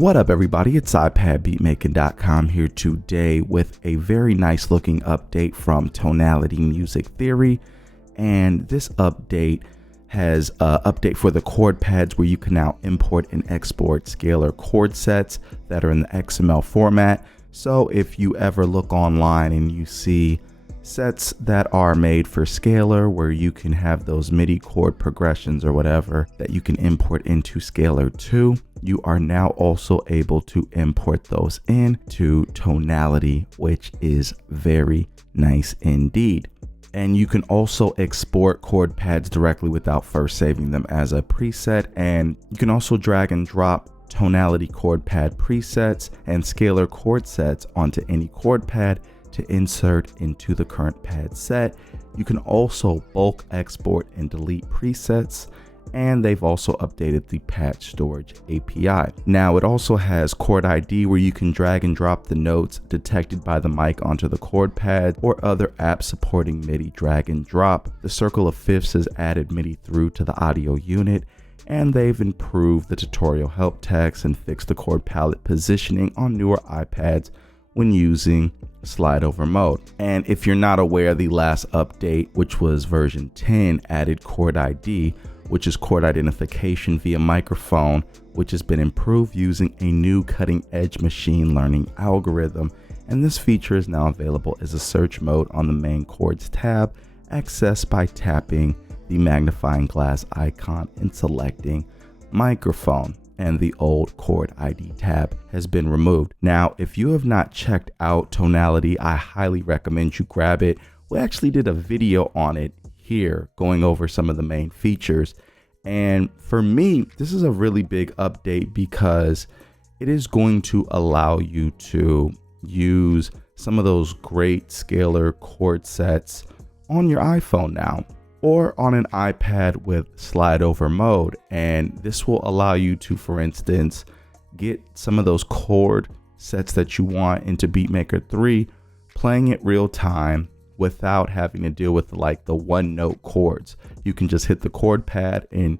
What up everybody, it's iPadBeatmaking.com here today with a very nice looking update from Tonality Music Theory. And this update has an update for the chord pads where you can now import and export Scalar chord sets that are in the XML format. So if you ever look online and you see sets that are made for Scalar where you can have those MIDI chord progressions or whatever that you can import into Scalar 2, you are now also able to import those into Tonality, which is very nice indeed. And you can also export chord pads directly without first saving them as a preset. And you can also drag and drop Tonality chord pad presets and Scalar chord sets onto any chord pad to insert into the current pad set. You can also bulk export and delete presets, and they've also updated the patch storage API. Now it also has chord ID where you can drag and drop the notes detected by the mic onto the chord pad or other apps supporting MIDI drag and drop. The circle of fifths has added MIDI through to the audio unit, and they've improved the tutorial help text and fixed the chord palette positioning on newer iPads when using slide over mode. And if you're not aware, the last update, which was version 10, added chord ID, which is chord identification via microphone, which has been improved using a new cutting edge machine learning algorithm. And this feature is now available as a search mode on the main chords tab, accessed by tapping the magnifying glass icon and selecting microphone. And the old chord ID tab has been removed. Now, if you have not checked out Tonality, I highly recommend you grab it. We actually did a video on it here going over some of the main features. And for me, this is a really big update because it is going to allow you to use some of those great Scalar chord sets on your iPhone now, or on an iPad with slide over mode. And this will allow you to, for instance, get some of those chord sets that you want into Beatmaker 3, playing it real time without having to deal with like the one note chords. You can just hit the chord pad and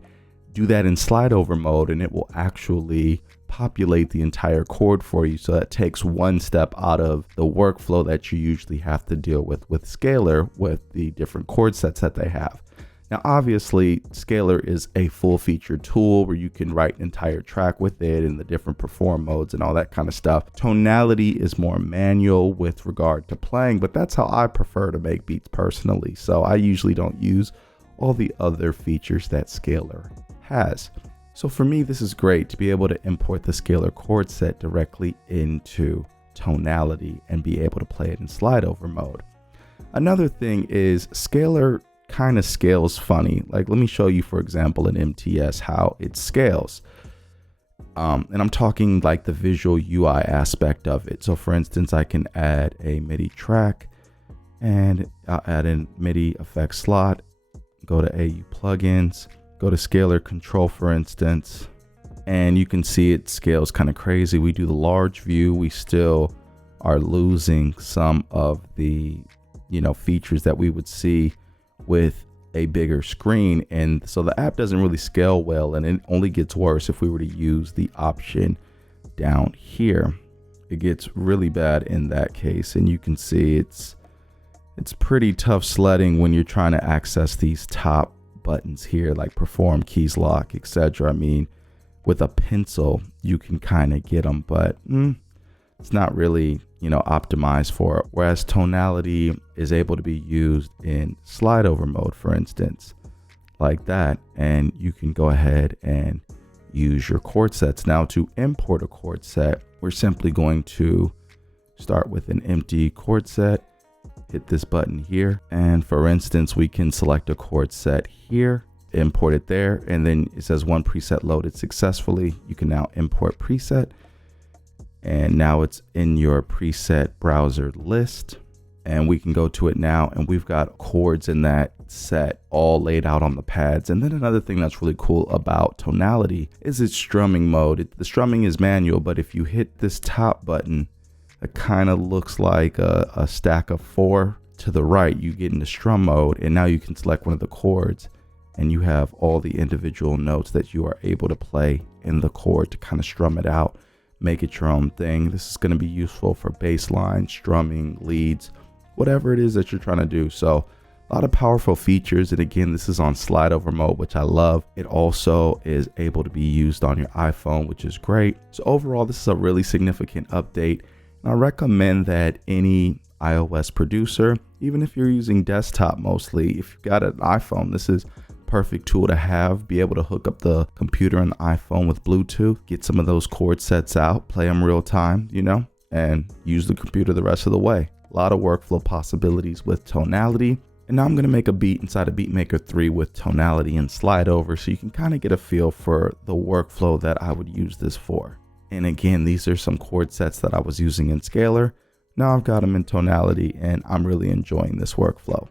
do that in slide over mode, and it will actually populate the entire chord for you. So that takes one step out of the workflow that you usually have to deal with Scalar with the different chord sets that they have. Now, obviously, Scalar is a full featured tool where you can write an entire track with it and the different perform modes and all that kind of stuff. Tonality is more manual with regard to playing, but that's how I prefer to make beats personally. So I usually don't use all the other features that Scalar has. So for me, this is great to be able to import the Scalar chord set directly into Tonality and be able to play it in slide over mode. Another thing is Scalar kind of scales funny. Like, let me show you, for example, in MTS how it scales. And I'm talking like the visual UI aspect of it. So for instance, I can add a MIDI track and I'll add in MIDI effects slot, go to AU plugins, go to Scalar control, for instance, and you can see it scales kind of crazy. We do the large view, we still are losing some of the, features that we would see with a bigger screen. And so the app doesn't really scale well, and it only gets worse if we were to use the option down here. It gets really bad in that case, and you can see it's pretty tough sledding when you're trying to access these top buttons here, like perform, keys lock, etc. I mean, with a pencil you can kind of get them, but it's not really optimized for it. Whereas Tonality is able to be used in slide over mode, for instance, like that, and you can go ahead and use your chord sets. Now, to import a chord set, we're simply going to start with an empty chord set, hit this button here, and for instance, we can select a chord set here, import it there, and then it says one preset loaded successfully. You can now import preset, and now it's in your preset browser list, and we can go to it now, and we've got chords in that set all laid out on the pads. And then another thing that's really cool about Tonality is its strumming mode. The strumming is manual, but if you hit this top button, it kind of looks like a stack of 4 to the right, you get into strum mode, and now you can select one of the chords and you have all the individual notes that you are able to play in the chord to kind of strum it out. make it your own thing. This is going to be useful for bass line, strumming, leads, whatever it is that you're trying to do. So a lot of powerful features. And again, this is on slide over mode, which I love. It also is able to be used on your iPhone, which is great. So overall, this is a really significant update. And I recommend that any iOS producer, even if you're using desktop mostly, if you've got an iPhone, this is perfect tool to have. Be able to hook up the computer and the iPhone with Bluetooth, get some of those chord sets out, play them real time, and use the computer the rest of the way. A lot of workflow possibilities with Tonality. And now I'm going to make a beat inside of Beatmaker 3 with Tonality and slide over, so you can kind of get a feel for the workflow that I would use this for. And again, these are some chord sets that I was using in Scalar. Now I've got them in Tonality, and I'm really enjoying this workflow.